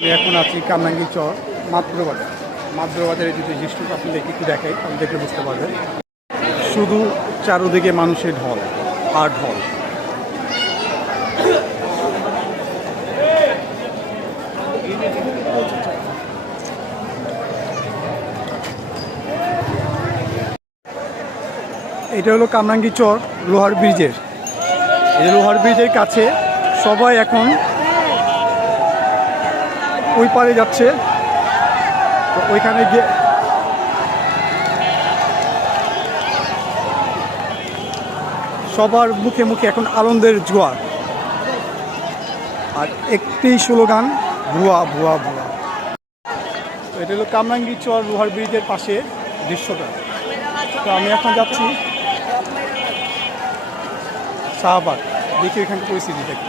আমি এখন আছি কামরাঙ্গীর চর মাদ্রবাজার। মাদ্রবাজারে যদি দৃশ্যটা আপনাদের একটু দেখাই আপনি দেখলে বুঝতে পারবেন। শুধু চারোদিকে মানুষের ঢল আর ঢল। এটা হলো কামরাঙ্গীর চর লোহার ব্রিজের। এই লোহার ব্রিজের কাছে সবাই এখন ওই পারে যাচ্ছে, তো ওইখানে গিয়ে সবার মুখে মুখে এখন আনন্দের জোয়ার, আর একটি স্লোগান ভুয়া ভুয়া ভুয়া। তো এটা হলো কামরাঙ্গীর চর লোহার ব্রিজের পাশে দৃশ্যটা। তো আমি এখন যাচ্ছি শাহবাগ, দেখি এখানকার পরিস্থিতিটা কি,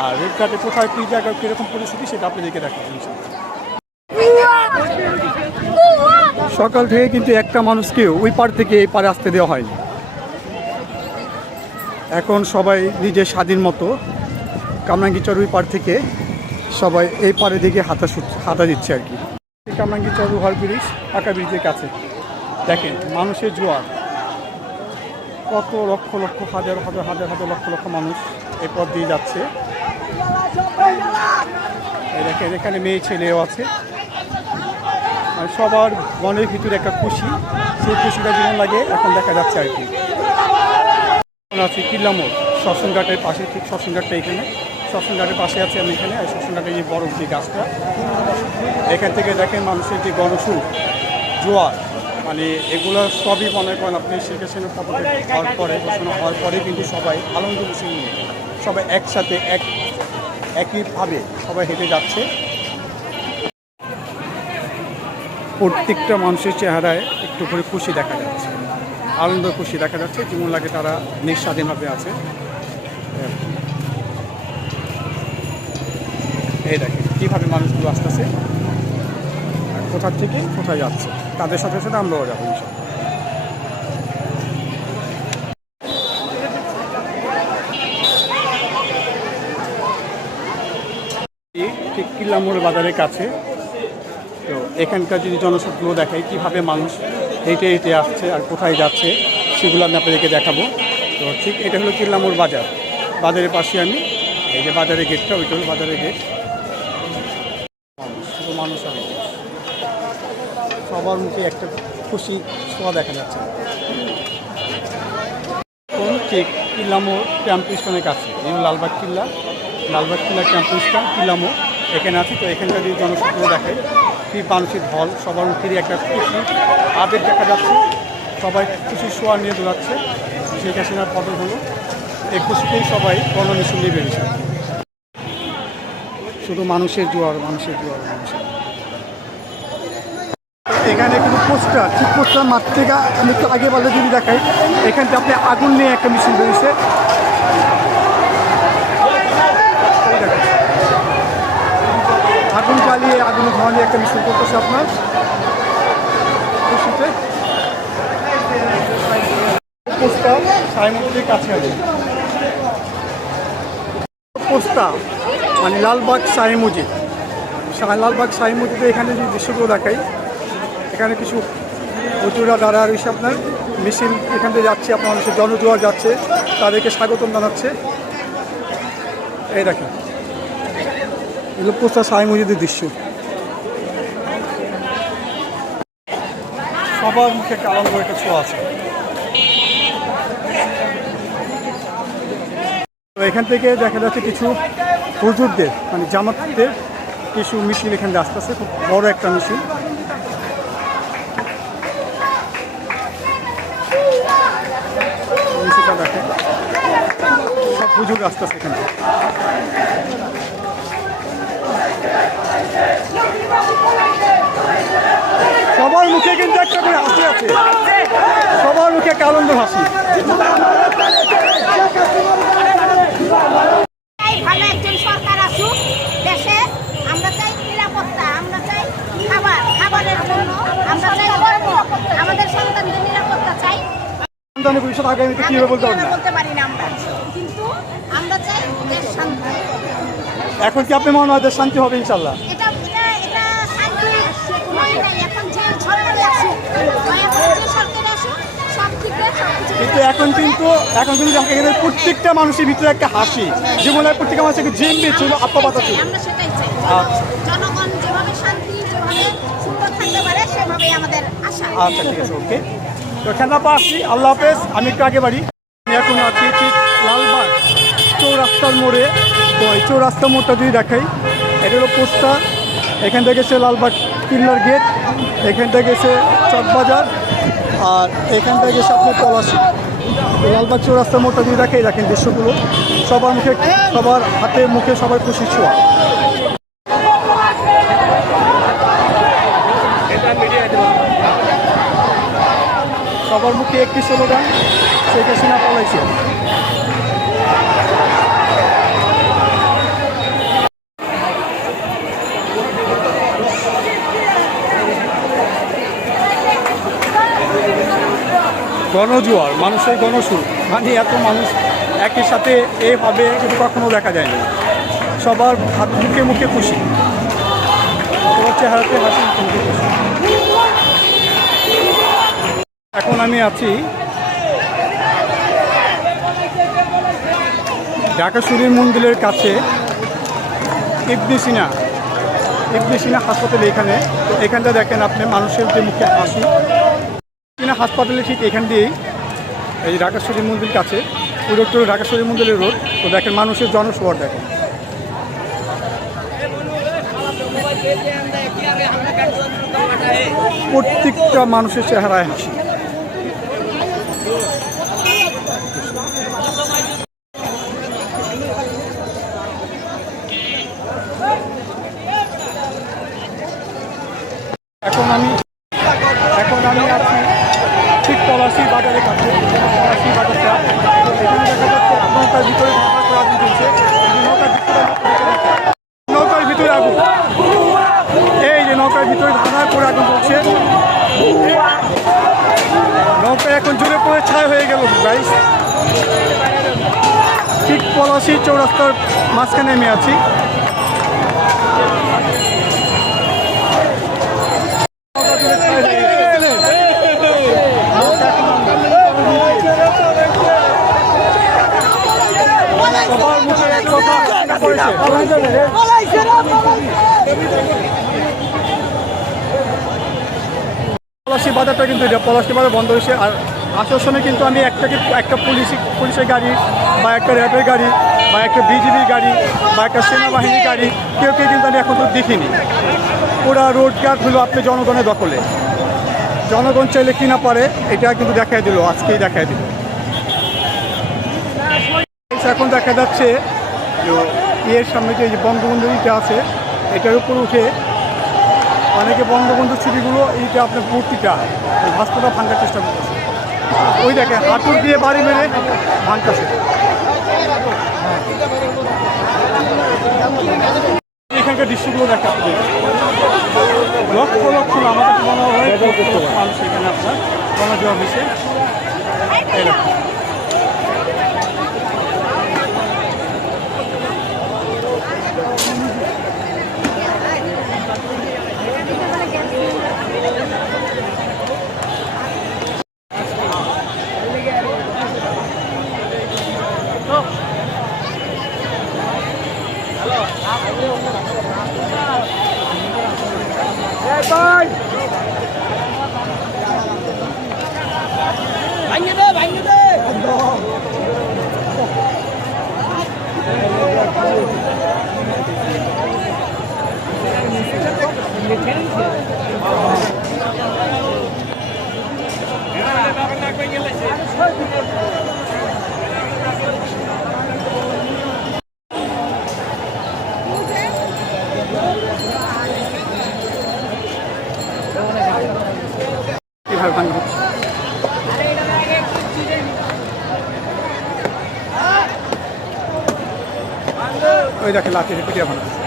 আর রেডঘাটে কোথায় কী জায়গায় কীরকম পরিস্থিতি সেটা আপনাদেরকে দেখাবো। সকাল থেকে কিন্তু একটা মানুষকেও ওই পার থেকে এই পারে আসতে দেওয়া হয়নি। এখন সবাই নিজের স্বাধীন মতো কামরাঙ্গীর চর ওই পার থেকে সবাই এই পারে দিকে হাঁটা দিচ্ছে আর কি। কামরাঙ্গীর চর লোহার ব্রিজ পাকা ব্রিজের কাছে দেখেন মানুষের জোয়ার, কত লক্ষ লক্ষ হাজার হাজার হাজার হাজার লক্ষ লক্ষ মানুষ এই পথ দিয়ে যাচ্ছে। দেখেন এখানে মেয়ে ছেলেও আছে, আর সবার মনের ভিতরে একটা খুশি, সেই খুশিটা যেমন লাগে এখন দেখা যাচ্ছে আর কি। আছে কিল্লামোড় শ্মশানঘাটের পাশে, ঠিক শ্মশানঘাটটা এখানে, শ্মশানঘাটের পাশে আছে আমি এখানে। আর শ্মশানঘাটের যে বড় যে গাছটা, এখান থেকে দেখেন মানুষের যে গণসুর জোয়ার, মানে এগুলো সবই মনে করেন আপনি শেখ হাসিনার পদক্ষেপ হওয়ার পরে, ঘোষণা হওয়ার পরে কিন্তু সবাই আনন্দ খুশি নিয়ে সবাই একসাথে একইভাবে সবাই হেঁটে যাচ্ছে। প্রত্যেকটা মানুষের চেহারায় একটু করে খুশি দেখা যাচ্ছে, আনন্দ খুশি দেখা যাচ্ছে, যেমন লাগে তারা নিঃস্বাধীনভাবে আছে। এই দেখেন কীভাবে মানুষগুলো আসতেছে, কোথা থেকে কোথায় যাচ্ছে, তাদের সাথে সাথে আমরাও যাবো ইনশাআল্লাহ। ঠিক কিল্লামোড় বাজারের কাছে। তো এখানকার যদি জনসংখ্যাগুলো দেখাই কীভাবে মানুষ হেঁটে হেঁটে আসছে আর কোথায় যাচ্ছে সেগুলো আমি আপনাদেরকে দেখাবো। তো ঠিক এটা হলো কিল্লামোড় বাজার, বাজারের পাশে আমি এই যে বাজারের গেটটা, ওইটা হলো বাজারের গেট। শুধু মানুষ আর সবার মুখে একটা খুশি ছোঁয়া দেখা যাচ্ছে। এখন ঠিক কিল্লামোড় ক্যাম্প স্টেশনের কাছে, এই লালবাগ কিল্লা ক্যাম্প স্টেশন কিল্লামোড় এখানে আছে। তো এখানকার যদি জনসংখ্যা দেখায় কি মানুষের ঢল, সবার মুখেরই একটা খুশি আবেগ দেখা যাচ্ছে, সবাই খুশি ছোঁয়া নিয়ে দৌড়াচ্ছে। শেখ হাসিনার পতন হলো, এই খুশিতেই সবাই গণমিছিল নিয়ে বেরিয়েছে। শুধু মানুষের জোয়ার, মানুষের জোয়ার, মানুষের। এখানে কিন্তু পোস্টার, ঠিক পোস্টার মাঠ থেকে আমি একটু আগে বলে যদি দেখাই, এখানটা আপনি আগুন নিয়ে একটা মিছিল বেরিয়েছে। আগুন জ্বালিয়ে আগুন ধোঁয়া নিয়ে একটা মিছিল করতেছে আপনার খুশিতে। পোস্টার সাইমুদ্দির কাছে আছে, পোস্টার মানে লালবাগ শাহী মসজিদ, লালবাগ শাহী মসজিদে এখানে যে দৃশ্যগুলো দেখাই, এখানে কিছু হুজুরা দ্বারা রয়েছে আপনার মিছিল এখান থেকে যাচ্ছে, আপনার মানুষের জনজোয়ার যাচ্ছে, তাদেরকে স্বাগতম জানাচ্ছে। এই দেখেন এগুলো পোস্টার শাহী মসজিদের দৃশ্য, সবার মুখে একটা আনন্দ একটা ছোঁয়া আছে। তো এখান থেকে দেখা যাচ্ছে কিছু হুজুরদের মানে জামাতদের কিছু মিছিল এখানে আসতেছে, খুব বড় একটা মিছিল। মিছিলটা দেখেন সব হুজুর আসতেছে এখানে। সবার মুখে কিন্তু একটা করে হাসি আছে, সবার মুখে একটা আনন্দ হাসি। ভালো একজন সরকার আসুক দেশে, আমরা চাই নিরাপত্তা, আমরা চাই খাবারের জন্য, আমরা চাই আমাদের সন্তানদের নিরাপত্তা চাই। সন্তানের ভবিষ্যৎ আগামীতে কীভাবে বলতে পারি না আমরা, কিন্তু আমরা চাই দেশ শান্তি। এখন কি আপনি মনে হয় যে শান্তি হবে ইনশাল্লাহ? এটা এটা এটা শান্তি হয় নাই, এখন যে সরকারে আসুক, এখন যে সরকারে আসুক সব থেকে সবকিছু কিন্তু এখন কিন্তু আমাকে এখানে প্রত্যেকটা মানুষের ভিতরে একটা হাসি, জীবনের প্রত্যেকটা মানুষের জিম্মি ছিল, আত্মবাতা ছিল। আমরা সেটাই চাই। আচ্ছা জনগণ যেভাবে শান্তি, যেভাবে সুন্দর থাকতে পারে সেভাবেই আমাদের আশা। আচ্ছা ঠিক আছে, ওকে। তো খেলাপা আসছি, আল্লাহ হাফেজ। আমি একটু আগে বাড়ি। আমি এখন আছি ঠিক লালবাগ চৌরাস্তার মোড়ে। তো এই চৌরাস্তার মোড়টা যদি দেখাই, এটা হলো পোস্টার। এখান থেকে গেছে লালবাগ পিল্লার গেট, এখান থেকে গেছে চকবাজার, আর এখান থেকে গেছে আপনার পলাশি। তো লালবাগ চৌরাস্তার মোড়টা যদি দেখাই, দেখেন দৃশ্যগুলো, সবার মুখে, সবার হাতে মুখে সবাই খুশি ছোঁয়া। সবার মুখে একটি স্লোগান, শেখ হাসিনা পলাইছে। গণজোয়ার, মানুষের গণসুর, মানে এত মানুষ একই সাথে এভাবে কিন্তু কখনো দেখা যায়নি। সবার হাত মুখে মুখে খুশি, সবার চেহারাতে হাসি, মুখে মুখে খুশি। এখন আমি আছি ঢাকা সূর্য মন্দিরের কাছে ইবনে সিনা হাসপাতাল। এখানে তো এখানটা দেখেন আপনি মানুষের যে মুখে হাসি। সিনা হাসপাতালে ঠিক এখান দিয়েই এই ঢাকা সূর্য মন্দির কাছে, ওই রোডটা ঢাকা সূর্য মন্দিরের রোড। তো দেখেন মানুষের জনসভা দেখেন, প্রত্যেকটা মানুষের চেহারায় হাসি। এখন আমি আছি ঠিক পলাশী বাজারের কাছে। পলাশী বাজারটা এখানে দেখা যাচ্ছে নৌকার ভিতরে ঢাকা করে আগুন চলছে। নৌকার ভিতরে আগুন, এই যে নৌকার ভিতরে ঢাকা করে আগুন চলছে। নৌকা এখন জুড়ে পড়ে ছাই হয়ে গেল গাইস। ঠিক পলাশী চৌরাস্তার মাঝখানে আমি আছি। পলাশী বাজারটা কিন্তু এটা পলাশী বাজার বন্ধ হয়েছে। আর আসার সময় কিন্তু আমি একটা পুলিশের গাড়ি বা একটা র্যাবের গাড়ি বা একটা বিজিবির গাড়ি বা একটা সেনাবাহিনীর গাড়ি কেউ কিন্তু আমি এখন তো দেখিনি। পুরা রোডঘাট হলো আপনি জনগণের দখলে। জনগণ চাইলে কি না পারে এটা কিন্তু দেখাই দিল, আজকেই দেখাই দিল। এখন দেখা যাচ্ছে এর সামনে যে বঙ্গবন্ধু ইটা আছে, এটার উপর উঠে অনেকে বঙ্গবন্ধু ছবিগুলো এইটা আপনার মূর্তিটা ভাস্করটা ভাঙার চেষ্টা করতেছে। ওই দেখে হাঁটুর দিয়ে বাড়ি মেরে ভাঙতেছে। এখানকার দৃশ্যগুলো দেখা লক্ষ লক্ষ আমাদের মনে হয় মানুষ এখানে আপনার গণজোয়ার অফিসে এরকম। ওই দেখে লাঠি পিটিয়ে বানাচ্ছে।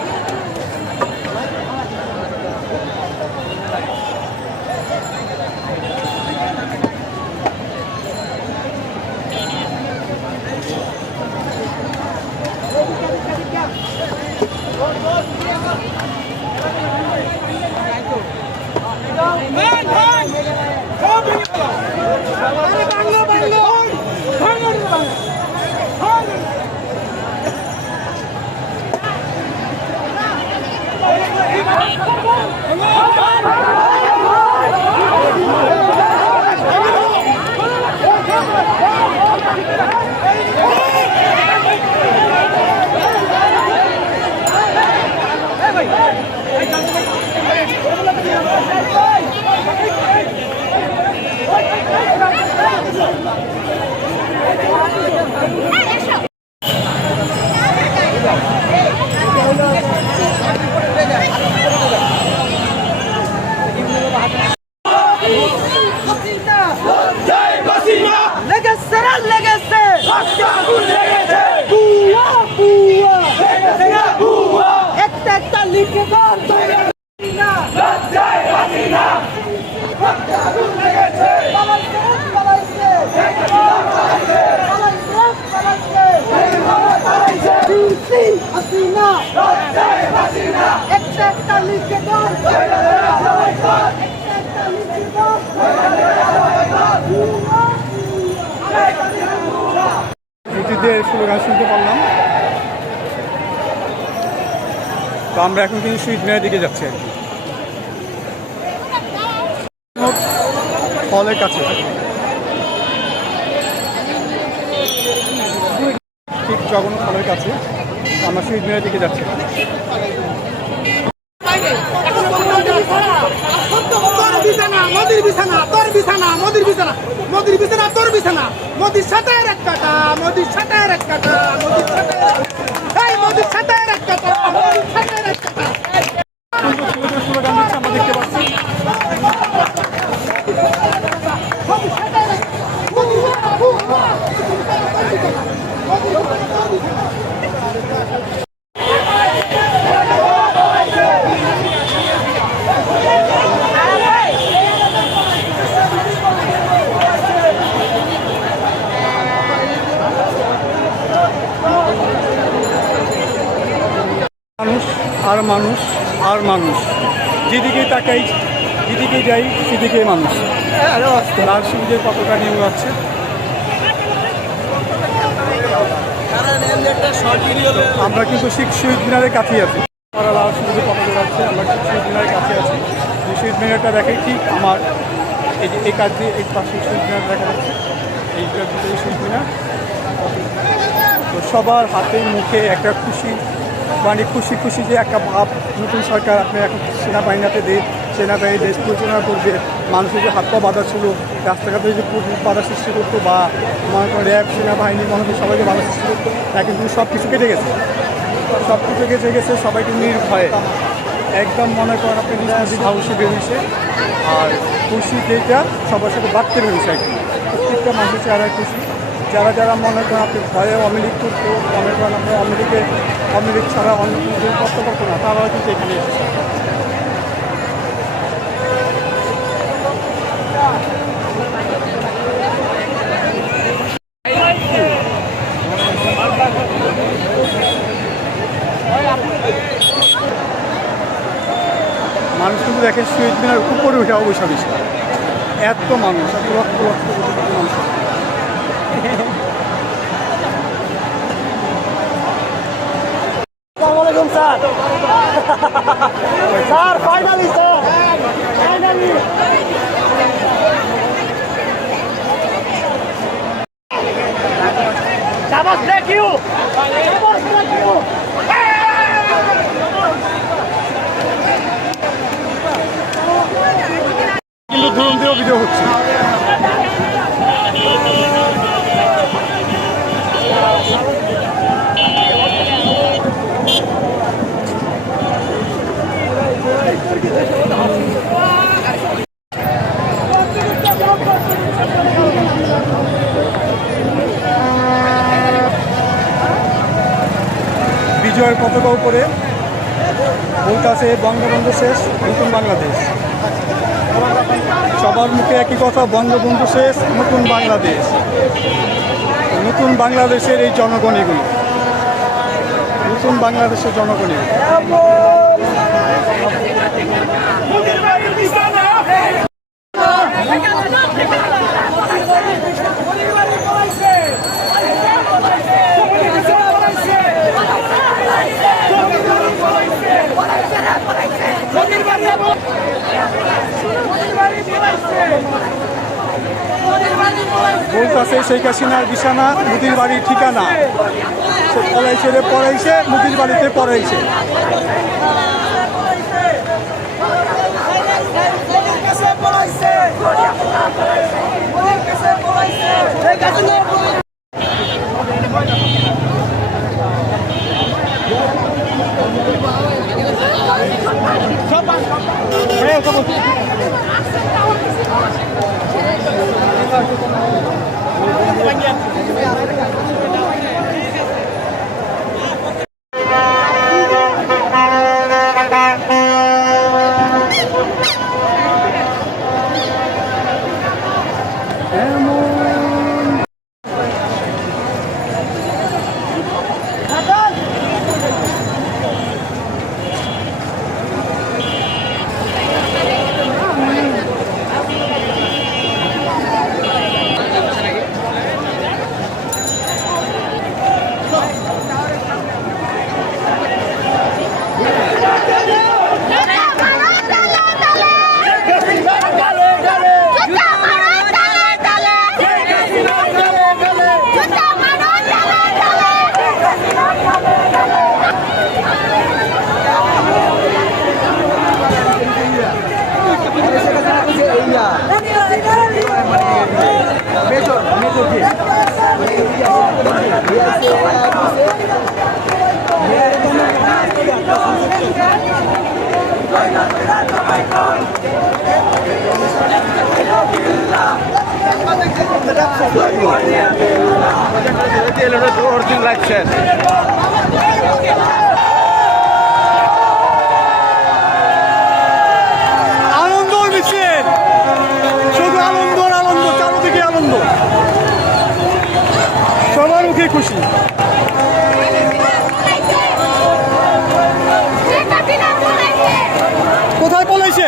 মুক্তিযুদ্ধের স্লোগান শুনতে পারলাম। তো আমরা এখন কিন্তু শহীদ মিনারের দিকে যাচ্ছি আর কি, হলের কাছে, ঠিক জগন্নাথ হলের কাছে। আমরা শহীদ মিনারের দিকে যাচ্ছি। মোদির বিছানা তোর বিছানা, মোদির বিছানা, মোদির বিছানা তোর বিছানা, মোদির সাথে এক কাটা, মোদির সাথে এক কাটা, মোদির সাথে এই মোদির সাথে এক কাটা, মোদির সাথে এক কাটা। স্লোগান দিচ্ছে আমরা দেখতে পাচ্ছি। মানুষ আর মানুষ আর মানুষ, যেদিকে তাকাই যেদিকে যাই সেদিকে মানুষ। লাল সবুজের পতাকা নিয়ে যাচ্ছে। আমরা কিন্তু শহীদ মিনারের কাছেই আছি। আমরা লাল সবুজের পতাকা যাচ্ছে, আমরা শহীদ মিনারের কাছে আছি। এই শহীদ মিনারটা দেখে ঠিক আমার এই যে এই কাজ দিয়ে এই পাশে শহীদ মিনার দেখা যাচ্ছে। এইটার ভিতরে শহীদ মিনার। তো সবার হাতে মুখে একটা খুশি, মানে খুশি খুশি যে একটা ভাব। নতুন সরকার আপনি এখন সেনাবাহিনীতে সেনাবাহিনী দেশ পরিচালনা করবে। মানুষের যে হাত পা বাধা ছিল, রাস্তাঘাটে যে বাধা সৃষ্টি করতো, বা মনে করেন র্যাব সেনাবাহিনী মনে করেন সবাইকে বাধা সৃষ্টি করতো, এখন কিন্তু সব কিছু কেটে গেছে। সব কিছু কেটে গেছে, সবাইকে নির্ভয়ে একদম মনে করেন আপনি সাহসী বেরিয়েছে। আর খুশি যেটা সবার সাথে বাড়তে বেরিয়েছে আর কি। প্রত্যেকটা মানুষের চেহারায় খুশি। যারা যারা মনে করেন আপনি ভয়ে অমিলিক করতো, মনে করেন আপনার অমিলিক ছাড়া অন্য কিছু করতে পারতো না, তারাও কিন্তু এখানে এসেছে। মানুষ কিন্তু দেখেন শহীদ মিনার উপরে উঠে অবসর বেশি, এত মানুষ, এত লক্ষ লক্ষ মানুষ। আসসালামু আলাইকুম sir. Sir finally sir, finally শাবাশ, থ্যাংক ইউ, শাবাশ, থ্যাংক ইউ। কিন্তু ধরুন দিয়ে অভিযোগ হচ্ছে। বিজয়ের পতাকা উপরে বলতেছে বঙ্গবন্ধু শেষ, নতুন বাংলাদেশ। সবার মুখে একই কথা, বঙ্গবন্ধু শেষ, নতুন বাংলাদেশ। নতুন বাংলাদেশের এই জনগণ, এগুলো নতুন বাংলাদেশের জনগণ এগুলো। বলতেছে শেখ হাসিনার বিছানা, মুদির বাড়ির ঠিকানা। সে পড়াইছে রে পড়াইছে, মুদির বাড়িতে পড়াইছে। আনন্দ মিছিল, শুধু আনন্দ আর আনন্দ, চারদিকে আনন্দ, সবার মুখে খুশি। কোথায় পলাইছে?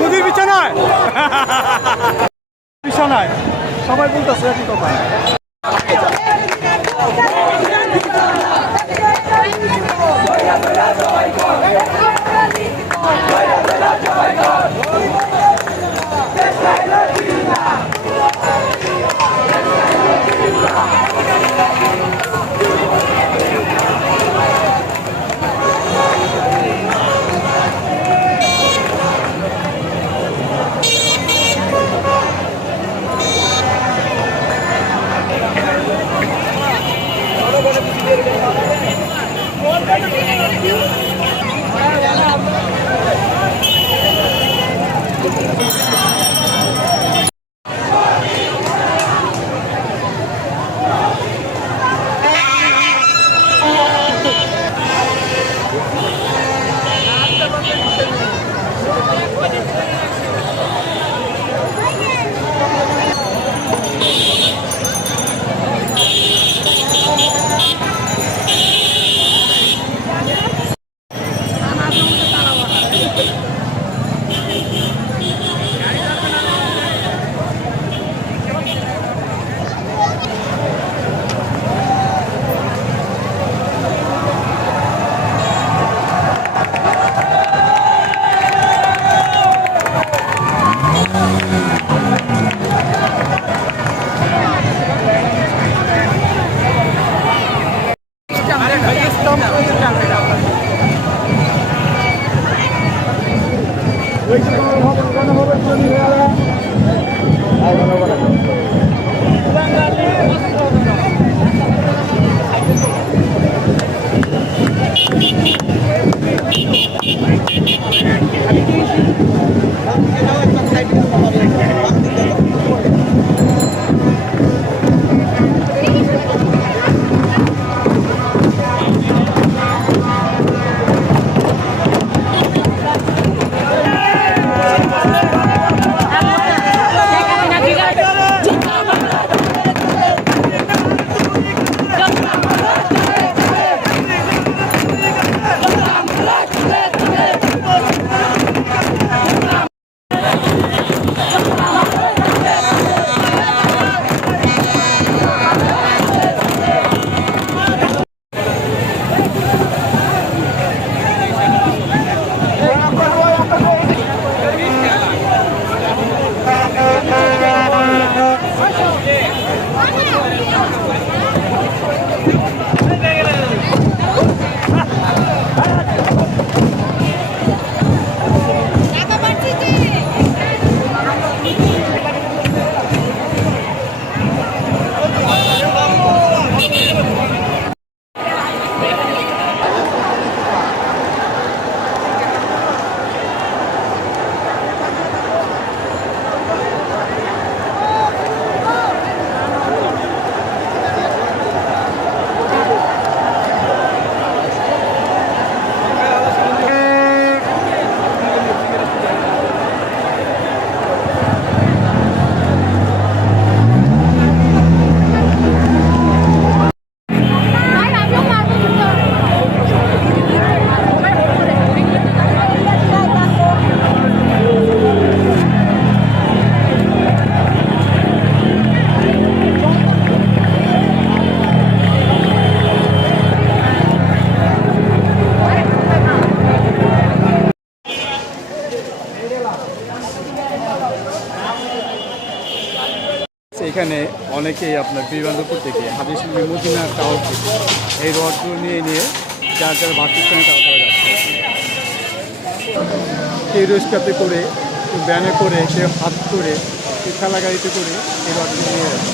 গদির বিছানায়। বিছানায় সবাই বলতেছে একই কথা। এখানে অনেকেই আপনার বিমানপুর থেকে হাজির শিল্পী মদিনা টাওয়ার থেকে এই রডগুলো নিয়ে যার যার বাসস্থানে তারা যাচ্ছে। কেউ রিক্সাতে করে, কেউ ভ্যানে করে, কেউ হাত করে, কেউ ঠেলা গাড়িতে করে এই রডগুলো নিয়ে যাচ্ছে।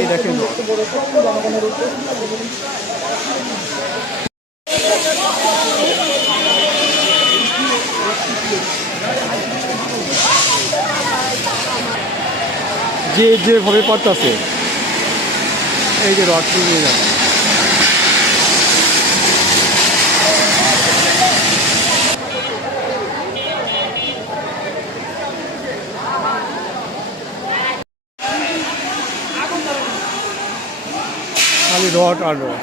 এই দেখেন যে যেভাবে পারতেছে এই যে রড নিয়ে যাচ্ছে। খালি রড আর রড।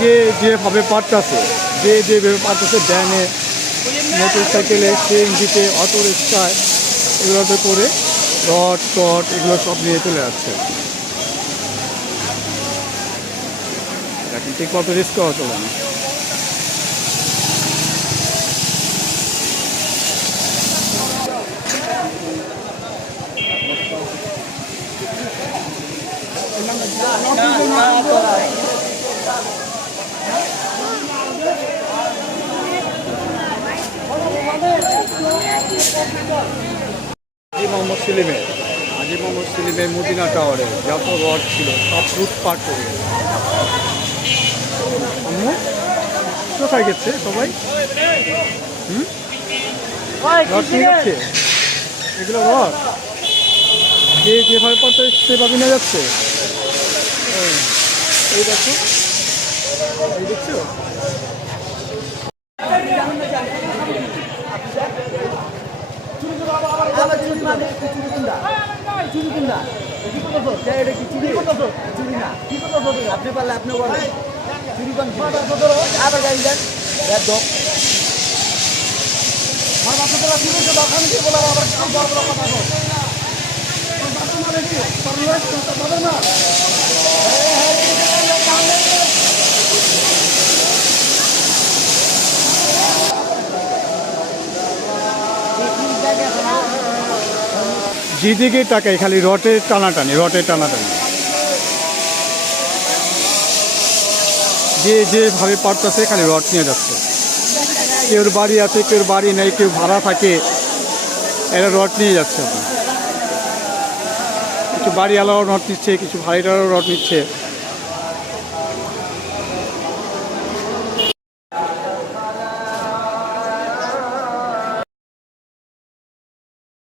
যে যেভাবে পারতেছে, যে যেভাবে পারতেছে, ভ্যানে, মোটর সাইকেলে, সিএনজিতে, অটো রিক্সায় এগুলোতে করে রড টট এগুলো সব নিয়ে চলে যাচ্ছে। দেখেন ঠিক কত রিস্ক করা চলে না। আজি মোহাম্মদ সেলিমের মদিনা টাওয়ারে যত রড ছিল সব লুটপাট করে গেছে। কোথায় গেছে সবাই? রড নিয়ে যাচ্ছে, এগুলো রড যে যেভাবে পড়তে সেভাবে নিয়ে যাচ্ছে। এই দেখো, এই দেখছো আপনি পারলে আপনি বলেন চুরি করেন আবার গাড়ি যান যেদিকে টাকায় খালি রটের টানাটানি, রটের টানাটানি। যে যেভাবে পারতেছে খালি রড নিয়ে যাচ্ছে। কেউর বাড়ি আছে, কেউর বাড়ি নেই, কেউ ভাড়া থাকে, এরা রড নিয়ে যাচ্ছে। কিছু বাড়িওয়ালাও রড নিচ্ছে, কিছু ভাড়াটারও রড নিচ্ছে।